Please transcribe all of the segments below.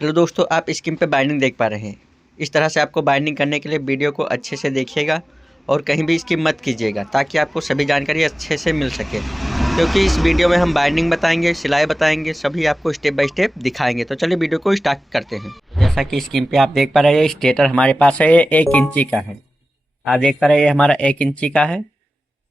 Hello दोस्तों, आप screen पे बाइंडिंग देख पा रहे हैं। इस तरह से आपको बाइंडिंग करने के लिए वीडियो को अच्छे से देखिएगा और कहीं भी स्किप मत कीजिएगा ताकि आपको सभी जानकारी अच्छे से मिल सके, क्योंकि इस वीडियो में हम बाइंडिंग बताएंगे, सिलाई बताएंगे, सभी आपको स्टेप बाय स्टेप दिखाएंगे। तो चलिए वीडियो को स्टार्ट करते हैं। जैसा कि स्क्रीन पे आप देख पा रहे हैं, स्टेटर हमारे पास है, ये 1 इंची का है। आप देख पा रहे हैं, ये हमारा 1 इंची का है।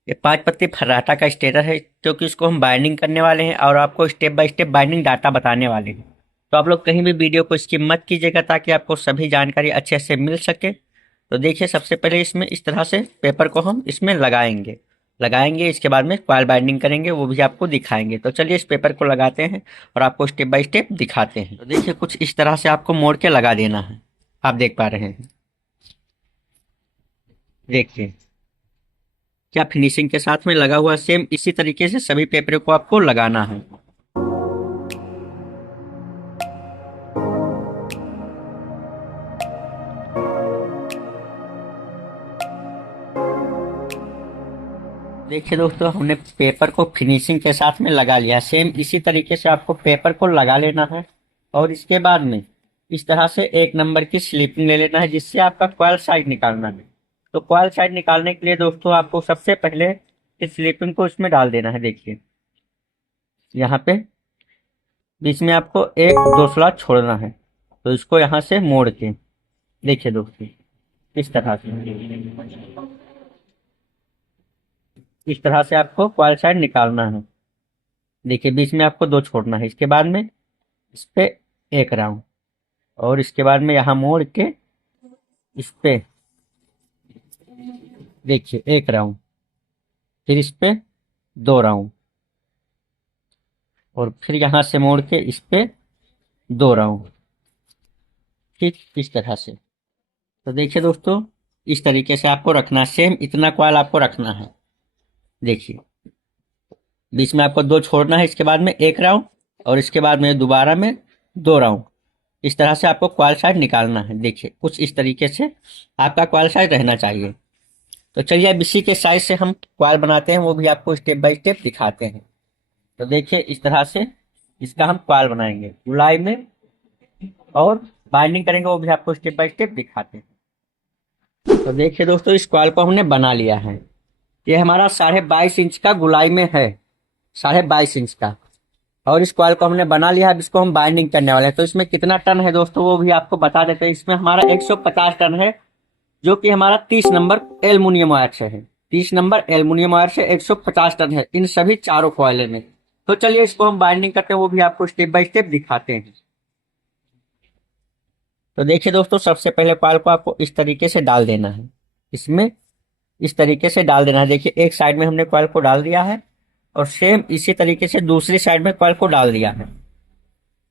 ये 5 पत्ती फर्राटा का स्टेटर है, क्योंकि इसको हम बाइंडिंग करने वाले हैं और आपको step by step binding data बताने वाले हैं। तो आप लोग कहीं भी वीडियो को स्किप मत कीजिएगा ताकि आपको सभी जानकारी अच्छे से मिल सके। तो देखिए, सबसे पहले इसमें इस तरह से पेपर को हम इसमें लगाएंगे इसके बाद में कॉइल बाइंडिंग करेंगे, वो भी आपको दिखाएंगे। तो चलिए इस पेपर को लगाते हैं और आपको स्टेप बाय स्टेप दिखाते हैं। तो देखिए, कुछ इस तरह से आपको मोड़ के लगा देना है। आप देख पा रहे हैं, देखिए क्या फिनिशिंग के साथ में लगा हुआ। सेम इसी तरीके से सभी पेपर को आपको लगाना है। देखिए दोस्तों, हमने पेपर को फिनिशिंग के साथ में लगा लिया। सेम इसी तरीके से आपको पेपर को लगा लेना है और इसके बाद में इस तरह से 1 नंबर की स्लिपिंग ले लेना है, जिससे आपका कॉइल साइज निकालना है। तो कॉइल साइज निकालने के लिए दोस्तों आपको सबसे पहले इस स्लिपिंग को इसमें डाल देना है। देखिए यहाँ पे बीच में आपको एक दो स्लॉट छोड़ना है, तो इसको यहाँ से मोड़ के देखिए दोस्तों, इस तरह से आपको कॉइल साइड निकालना है। देखिए बीच में आपको 2 छोड़ना है, इसके बाद में इस पे 1 राउंड और इसके बाद में यहाँ मोड़ के इस पे देखिए 1 राउंड, फिर इस पे 2 राउंड और फिर यहाँ से मोड़ के इस पे 2 राउंड। ठीक इस तरह से। तो देखिए दोस्तों, इस तरीके से आपको रखना है। सेम इतना कॉइल आपको रखना है। देखिए बीच में आपको 2 छोड़ना है, इसके बाद में 1 राउंड और इसके बाद में दोबारा में 2 राउंड। इस तरह से आपको कॉइल साइज निकालना है। देखिए कुछ इस तरीके से आपका कॉइल साइज रहना चाहिए। तो चलिए अब इसी के साइज से हम कॉइल बनाते हैं, वो भी आपको स्टेप बाय स्टेप दिखाते हैं। तो देखिए इस तरह से इसका हम कॉइल बनाएंगे गुलाई में और बाइंडिंग करेंगे, वो भी आपको स्टेप बाय स्टेप दिखाते हैं। तो देखिए दोस्तों, इस कॉइल को हमने बना लिया है। ये हमारा 22.5 इंच का गुलाई में है, 22.5 इंच का। और इस कॉइल को हमने बना लिया है। अब इसको हम बाइंडिंग करने वाले हैं। तो इसमें कितना टन है दोस्तों, वो भी आपको बता देते हैं। इसमें हमारा 150 टन है, जो कि हमारा 30 नंबर एल्युमिनियम वायर से है। 30 नंबर एल्युमिनियम वायर से 150 टन है इन सभी चारों कॉइल में। तो चलिए इसको हम बाइंडिंग करते हैं, वो भी आपको स्टेप बाय स्टेप दिखाते हैं। तो देखिए दोस्तों, सबसे पहले कॉइल को आपको इस तरीके से डाल देना है, इसमें इस तरीके से डाल देना है। देखिए एक साइड में हमने कॉइल को डाल दिया है और सेम इसी तरीके से दूसरी साइड में कॉइल को डाल दिया है।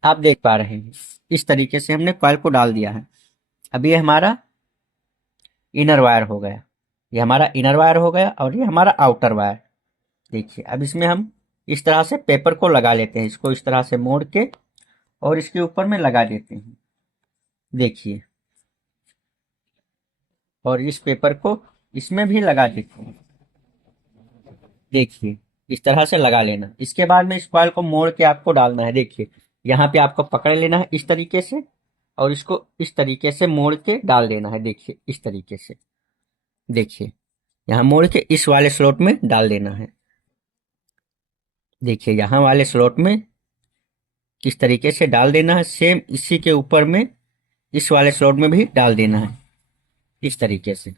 आप देख पा रहे हैं, इस तरीके से हमने कॉइल को डाल दिया है। अब ये हमारा इनर वायर हो गया, ये हमारा इनर वायर हो गया और ये हमारा आउटर वायर। देखिए अब इसमें हम इस तरह से पेपर को लगा लेते हैं, इसको इस तरह से मोड़ के और इसके ऊपर में लगा देते हैं। देखिए और इस पेपर को इसमें भी लगा देते हैं। देखिए इस तरह से लगा लेना। इसके बाद में इस कॉइल को मोड़ के आपको डालना है। देखिए यहाँ पे आपको पकड़ लेना है इस तरीके से और इसको इस तरीके से मोड़ के डाल देना है। देखिए इस तरीके से, देखिए यहाँ मोड़ के इस वाले स्लॉट में डाल देना है। देखिए यहाँ वाले स्लॉट में इस तरीके से डाल देना है। सेम इसी के ऊपर में इस वाले स्लॉट में भी डाल देना है इस तरीके से।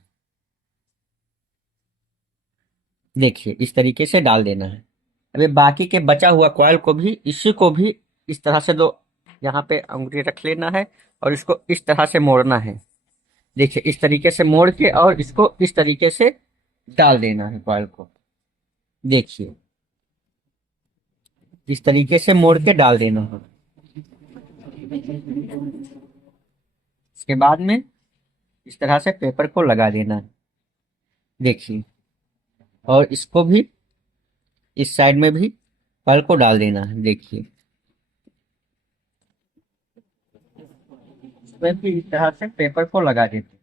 देखिए इस तरीके से डाल देना है। अभी बाकी के बचा हुआ कॉइल को भी इसी को भी इस तरह से दो यहाँ पे अंगूठी रख लेना है और इसको इस तरह से मोड़ना है। देखिए इस तरीके से मोड़ के और इसको इस तरीके से डाल देना है कॉइल को। देखिए इस तरीके से मोड़ के डाल देना है। इसके बाद में इस तरह से पेपर को लगा देना है। देखिए और इसको भी इस साइड में भी कॉइल को डाल देना है। देखिए इसमें भी इस तरह से पेपर को लगा देते हैं।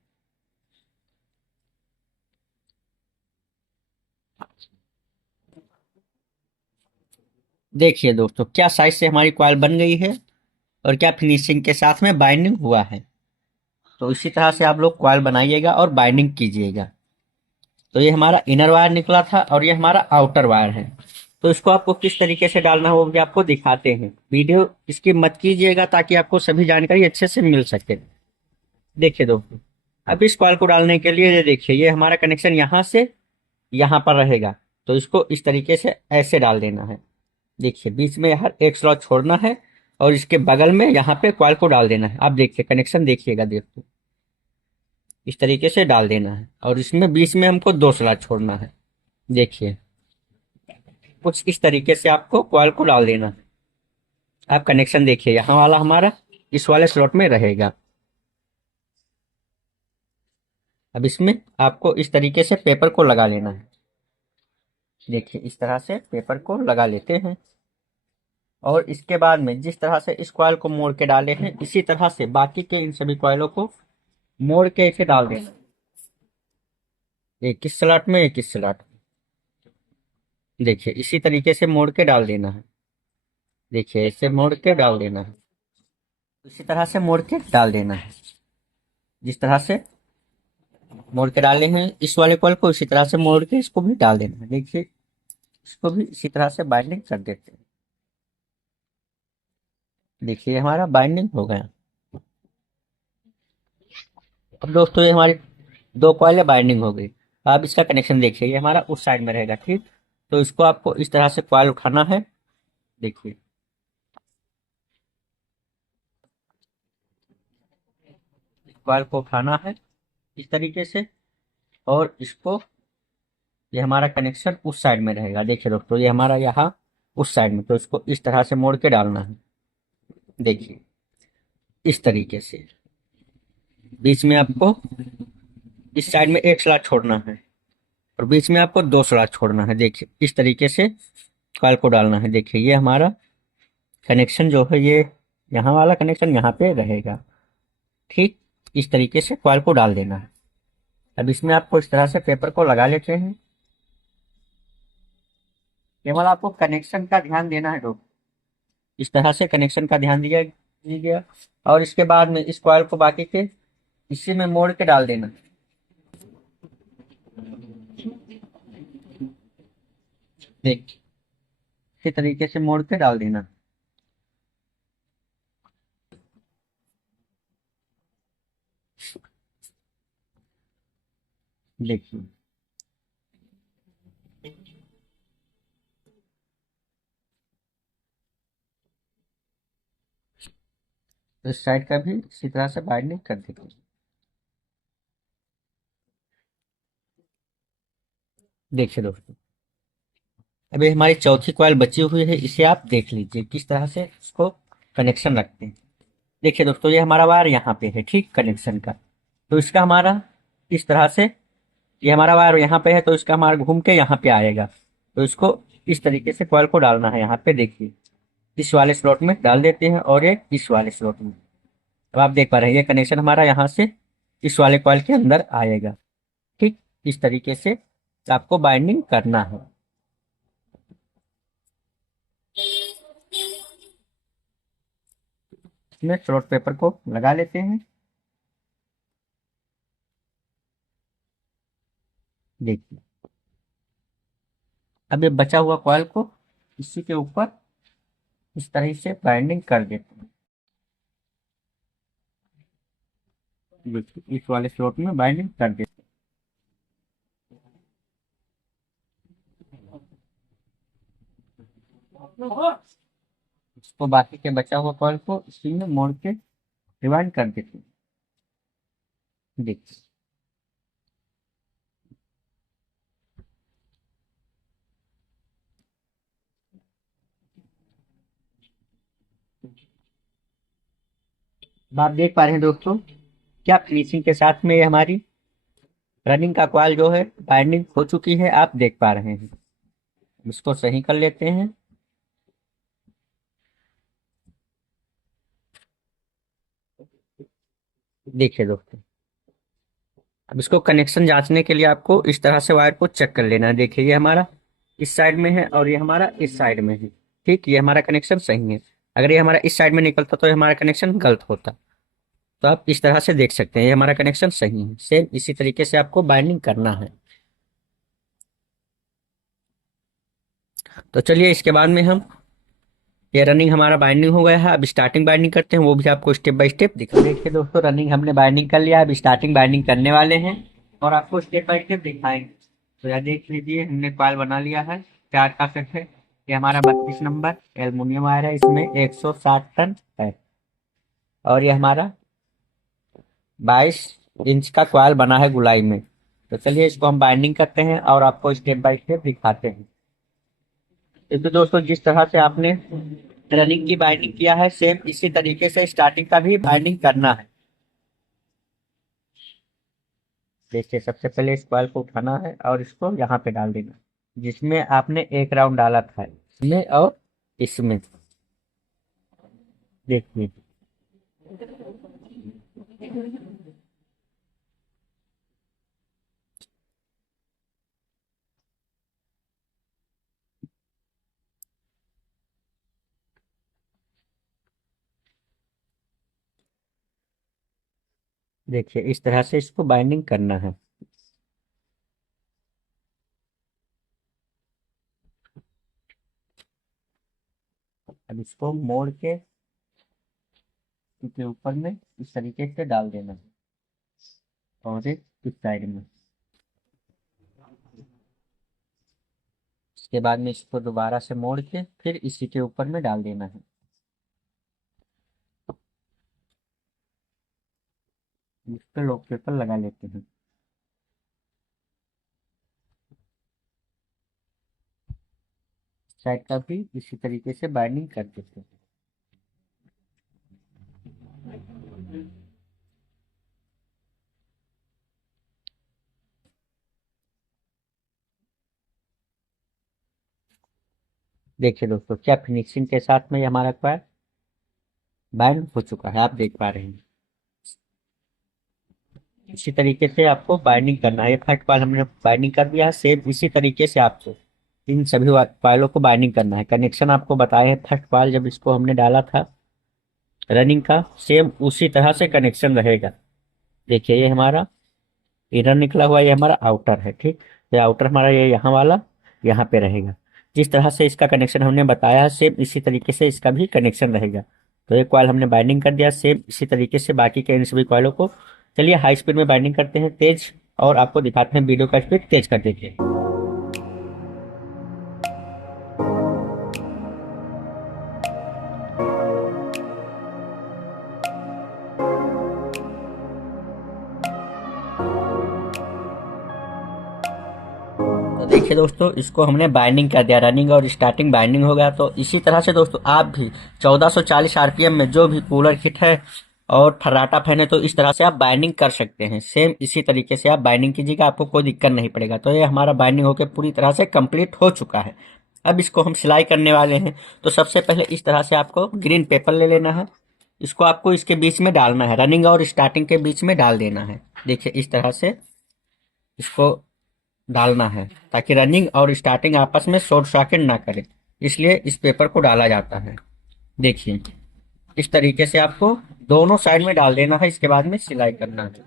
देखिए दोस्तों, क्या साइज से हमारी कॉइल बन गई है। और क्या फिनिशिंग के साथ में बाइंडिंग हुआ है। तो इसी तरह से आप लोग कॉइल बनाइएगा और बाइंडिंग कीजिएगा। तो ये हमारा इनर वायर निकला था और ये हमारा आउटर वायर है। तो इसको आपको किस तरीके से डालना है वो भी आपको दिखाते हैं। वीडियो इसकी मत कीजिएगा ताकि आपको सभी जानकारी अच्छे से मिल सके। देखिए दोस्तों, अब इस कॉइल को डालने के लिए ये देखिए, ये हमारा कनेक्शन यहाँ से यहाँ पर रहेगा। तो इसको इस तरीके से ऐसे डाल देना है। देखिए बीच में हर एक स्लॉट छोड़ना है और इसके बगल में यहाँ पे कॉइल को डाल देना है। आप देखिए कनेक्शन देखिएगा, देखो इस तरीके से डाल देना है और इसमें बीच में हमको दो स्लॉट छोड़ना है। देखिए कुछ इस तरीके से आपको कॉइल को डाल देना है। आप कनेक्शन देखिए, यहाँ वाला हमारा इस वाले स्लॉट में रहेगा। अब इसमें आपको इस तरीके से पेपर को लगा लेना है। देखिए इस तरह से पेपर को लगा लेते हैं और इसके बाद में जिस तरह से इस कॉइल को मोड़ के डाले हैं इसी तरह से बाकी के इन सभी कॉइलों को मोड़ के इसे डाल देना। एक इस स्लॉट में, एक इस स्लॉट में। देखिए इसी तरीके से मोड़ के डाल देना है। देखिए इसे मोड़ के डाल देना है, इसी तरह से मोड़ के डाल देना है। जिस तरह से मोड़ के डाले हैं इस वाले कॉइल को, इसी तरह से मोड़ के इसको भी डाल देना है। देखिए इसको भी इसी तरह से बाइंडिंग कर देते हैं। देखिए हमारा बाइंडिंग हो गया। अब दोस्तों ये हमारी दो कॉइलें बाइंडिंग हो गई। अब इसका कनेक्शन देखिए, ये हमारा उस साइड में रहेगा, ठीक। तो इसको आपको इस तरह से कॉइल उठाना है। देखिए कॉइल को उठाना है इस तरीके से और इसको, ये हमारा कनेक्शन उस साइड में रहेगा। देखिए दोस्तों ये हमारा यहाँ उस साइड में, तो इसको इस तरह से मोड़ के डालना है। देखिए इस तरीके से बीच में आपको इस साइड में एक स्लॉट छोड़ना है और बीच में आपको दो स्लॉट छोड़ना है। देखिए इस तरीके से कॉइल को डालना है। देखिए ये हमारा कनेक्शन जो है ये यहाँ वाला कनेक्शन यहाँ पे रहेगा, ठीक। इस तरीके से कॉइल को डाल देना है। अब इसमें आपको इस तरह से पेपर को लगा लेते हैं। केवल आपको कनेक्शन का ध्यान देना है दोस्तों, इस तरह से कनेक्शन का ध्यान दिया दीजिए और इसके बाद में इस कॉइल को बाकी के इसी में मोड़ के डाल देना। देख इसी तरीके से मोड़ के डाल देना। देखिए तो इस साइड का भी इसी तरह से बाइंडिंग कर देंगे। देखिए दोस्तों अभी हमारी चौथी कॉइल बची हुई है, इसे आप देख लीजिए किस तरह से इसको कनेक्शन रखते हैं। देखिए दोस्तों ये हमारा वायर यहाँ पे है, ठीक, कनेक्शन का। तो इसका हमारा इस तरह से, ये हमारा वायर यहाँ पे है तो इसका हमारा घूम के यहाँ पे आएगा। तो इसको इस तरीके से कॉइल को डालना है। यहाँ पे देखिए इस वाले स्लॉट में डाल देते हैं और ये इस वाले स्लॉट में। अब आप देख पा रहे हैं ये कनेक्शन हमारा यहाँ से इस वाले कॉइल के अंदर आएगा, ठीक। इस तरीके से आपको बाइंडिंग करना है। इसमें शॉर्ट पेपर को लगा लेते हैं। देखिए अब ये बचा हुआ कॉइल को इसी के ऊपर इस तरह से बाइंडिंग कर देते हैं। देखिए इस वाले स्लॉट में बाइंडिंग कर देते हैं। इसको बाकी के बचा हुआ कॉइल को इसी में मोड़ के रिवाइंड कर देते हैं। देखिए अब आप देख पा रहे हैं दोस्तों क्या फिनिशिंग के साथ में ये हमारी रनिंग का कॉइल जो है बाइंडिंग हो चुकी है, आप देख पा रहे हैं। इसको सही कर लेते हैं। देखिए दोस्तों अब इसको कनेक्शन जांचने के लिए आपको इस तरह से वायर को चेक कर लेना है। देखिए ये हमारा इस साइड में है और ये हमारा इस साइड में है, ठीक। ये हमारा कनेक्शन सही है। अगर ये हमारा इस साइड में निकलता तो ये हमारा कनेक्शन गलत होता। तो आप इस तरह से देख सकते हैं ये हमारा कनेक्शन सही है। सेम इसी तरीके से आपको बाइंडिंग करना है। तो चलिए इसके बाद में हम, ये रनिंग हमारा बाइंडिंग हो गया है, अब स्टार्टिंग बाइंडिंग करते हैं, वो भी आपको स्टेप बाय स्टेप दिखा। देखिए दोस्तों, रनिंग हमने बाइंडिंग कर लिया, अब स्टार्टिंग बाइंडिंग करने वाले हैं और आपको स्टेप बाय स्टेप दिखाएंगे। तो यह देख लीजिए, हमने कॉइल बना लिया है, 4 का सेट है। ये हमारा 32 नंबर एल्युमिनियम वायर है, इसमें 160 टन है। और ये हमारा 22 इंच का कॉइल बना है गुलाई में। तो चलिए इसको हम बाइंडिंग करते हैं और आपको स्टेप बाय स्टेप दिखाते हैं। तो दोस्तों, जिस तरह से आपने रनिंग की बाइंडिंग किया है, सेम इसी तरीके से स्टार्टिंग का भी बाइंडिंग करना है। देखिए, सबसे पहले इस कॉइल को उठाना है और इसको यहाँ पे डाल देना, जिसमें आपने एक राउंड डाला था, इसमें और इसमें। देखिए, देखिए इस तरह से इसको बाइंडिंग करना है। अब इसको मोड़ के इसके ऊपर में इस तरीके से डाल देना है और एक इस साइड में। इसके बाद में इसको दोबारा से मोड़ के फिर इसी के ऊपर में डाल देना है। इस पे लॉक पेपर लगा लेते हैं। साइड का भी इसी तरीके से बाइंडिंग कर देते हैं। देखिए दोस्तों, क्या फिनिशिंग के साथ में ये हमारा क्वायर बाइंड हो चुका है, आप देख पा रहे हैं। इसी तरीके से आपको बाइंडिंग करना है। ये फर्स्ट वाल हमने बाइंडिंग कर दिया है, सेम इसी तरीके से आपको इन सभी वालों को बाइंडिंग करना है। कनेक्शन आपको बताए हैं, फर्स्ट वाल जब इसको हमने डाला था रनिंग का, सेम उसी तरह से कनेक्शन रहेगा। देखिए, ये हमारा इनर निकला हुआ, ये हमारा आउटर है, ठीक। तो आउटर हमारा ये यहाँ वाला यहाँ पे रहेगा। जिस तरह से इसका कनेक्शन हमने बताया है, सेम इसी तरीके से इसका भी कनेक्शन रहेगा। तो एक कॉइल हमने बाइंडिंग कर दिया, सेम इसी तरीके से बाकी के इन सभी कॉइलों को। चलिए हाई स्पीड में बाइंडिंग करते हैं, तेज, और आपको दिखाते हैं वीडियो का स्पीड तेज कर देते हैं। तो देखिए दोस्तों, इसको हमने बाइंडिंग कर दिया, रनिंग और स्टार्टिंग बाइंडिंग हो गया। तो इसी तरह से दोस्तों आप भी 1440 आरपीएम में जो भी कूलर किट है और फर्राटा फैन है, तो इस तरह से आप बाइंडिंग कर सकते हैं। सेम इसी तरीके से आप बाइंडिंग कीजिएगा, आपको कोई दिक्कत नहीं पड़ेगा। तो ये हमारा बाइंडिंग होकर पूरी तरह से कंप्लीट हो चुका है। अब इसको हम सिलाई करने वाले हैं। तो सबसे पहले इस तरह से आपको ग्रीन पेपर ले लेना है, इसको आपको इसके बीच में डालना है, रनिंग और स्टार्टिंग के बीच में डाल देना है। देखिए इस तरह से इसको डालना है, ताकि रनिंग और स्टार्टिंग आपस में शॉर्ट सर्किट ना करे, इसलिए इस पेपर को डाला जाता है। देखिए, इस तरीके से आपको दोनों साइड में डाल देना है, इसके बाद में सिलाई करना है।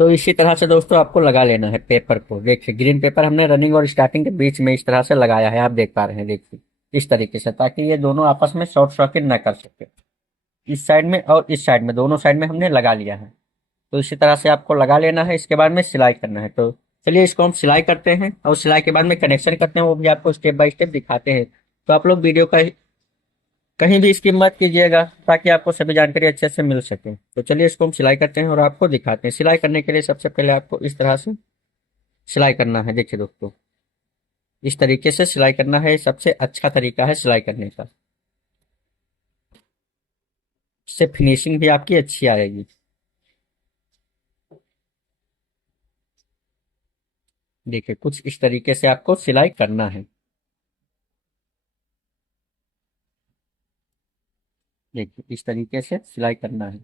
तो इसी तरह से दोस्तों आपको लगा लेना है पेपर को। देखिए, ग्रीन पेपर हमने रनिंग और स्टार्टिंग के बीच में इस तरह से लगाया है, आप देख पा रहे हैं। देखिए इस तरीके से, ताकि ये दोनों आपस में शॉर्ट सर्किट ना कर सके। इस साइड में और इस साइड में, दोनों साइड में हमने लगा लिया है। तो इसी तरह से आपको लगा लेना है, इसके बाद में सिलाई करना है। तो चलिए इसको हम सिलाई करते हैं और सिलाई के बाद में कनेक्शन करते हैं, वो भी आपको स्टेप बाय स्टेप दिखाते हैं। तो आप लोग वीडियो का कहीं भी स्किप मत कीजिएगा, ताकि आपको सभी जानकारी अच्छे से मिल सके। तो चलिए इसको हम सिलाई करते हैं और आपको दिखाते हैं। सिलाई करने के लिए सबसे पहले आपको इस तरह से सिलाई करना है। देखिए दोस्तों, इस तरीके से सिलाई करना है, सबसे अच्छा तरीका है सिलाई करने का। इससे फिनिशिंग भी आपकी अच्छी आएगी। देखिए, कुछ इस तरीके से आपको सिलाई करना है। देखिए, इस तरीके से सिलाई करना है।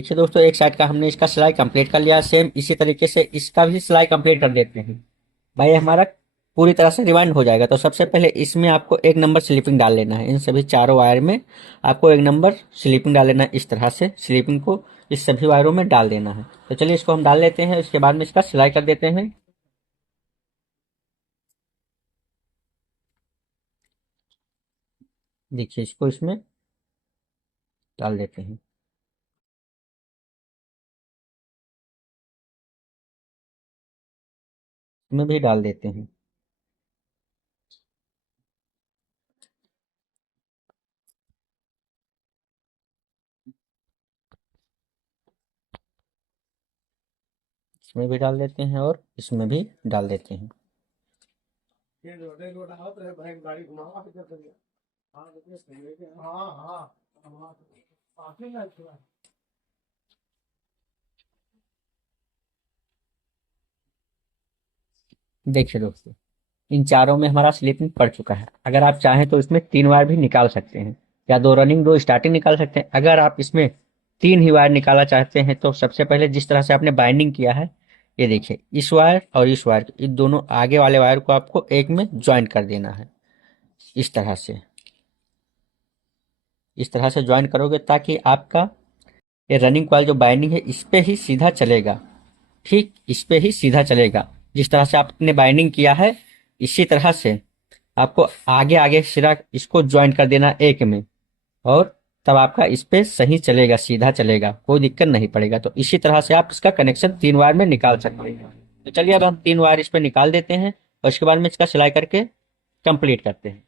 देखिए दोस्तों, एक साइड का हमने इसका सिलाई कंप्लीट कर लिया। सेम इसी तरीके से इसका भी सिलाई कंप्लीट कर देते हैं भाई, हमारा पूरी तरह से रिवाइंड हो जाएगा। तो सबसे पहले इसमें आपको एक नंबर स्लीपिंग डाल लेना है। इन सभी चारों वायर में आपको एक नंबर स्लीपिंग डाल लेना है। इस तरह से स्लीपिंग को इस सभी वायरों में डाल देना है। तो चलिए इसको हम डाल लेते हैं, उसके बाद में इसका सिलाई कर देते हैं। देखिए इसको इसमें डाल देते हैं। इसमें भी डाल देते हैं। इसमें भी डाल देते हैं और इसमें भी डाल देते हैं। देखिए दोस्तों, इन चारों में हमारा स्लीपिंग पड़ चुका है। अगर आप चाहें तो इसमें 3 वायर भी निकाल सकते हैं, या 2 रनिंग 2 स्टार्टिंग निकाल सकते हैं। अगर आप इसमें 3 ही वायर निकालना चाहते हैं तो सबसे पहले जिस तरह से आपने बाइंडिंग किया है, ये देखिए इस वायर और इस वायर, इन दोनों आगे वाले वायर को आपको एक में ज्वाइन कर देना है। इस तरह से, इस तरह से ज्वाइन करोगे ताकि आपका ये रनिंग कॉइल जो बाइंडिंग है इस पे ही सीधा चलेगा। ठीक इस पे ही सीधा चलेगा। जिस तरह से आपने बाइंडिंग किया है इसी तरह से आपको आगे आगे सिरा इसको ज्वाइन कर देना एक में, और तब आपका इस पे सही चलेगा, सीधा चलेगा, कोई दिक्कत नहीं पड़ेगा। तो इसी तरह से आप इसका कनेक्शन 3 वायर में निकाल सकते हैं। तो चलिए अब हम 3 वायर इस पे निकाल देते हैं और इसके बाद में इसका सिलाई करके कंप्लीट करते हैं।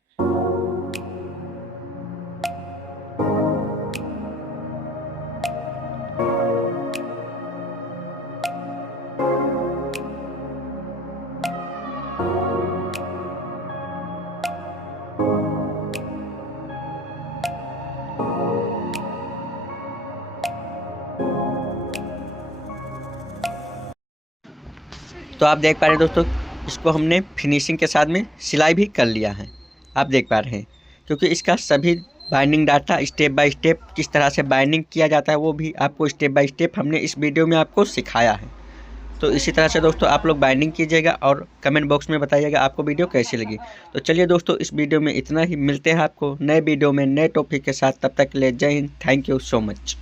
तो आप देख पा रहे हैं दोस्तों, इसको हमने फिनिशिंग के साथ में सिलाई भी कर लिया है। आप देख पा रहे हैं, क्योंकि इसका सभी binding data step by step किस तरह से बाइंडिंग किया जाता है वो भी आपको स्टेप बाय स्टेप हमने इस वीडियो में आपको सिखाया है। तो इसी तरह से दोस्तों आप लोग बाइंडिंग कीजिएगा और कमेंट बॉक्स में बताइएगा आपको वीडियो कैसी लगी। तो चलिए दोस्तों, इस वीडियो में इतना ही। मिलते हैं आपको नए वीडियो में नए टॉपिक के साथ। तब तक के लिए जय Hind. Thank you so much.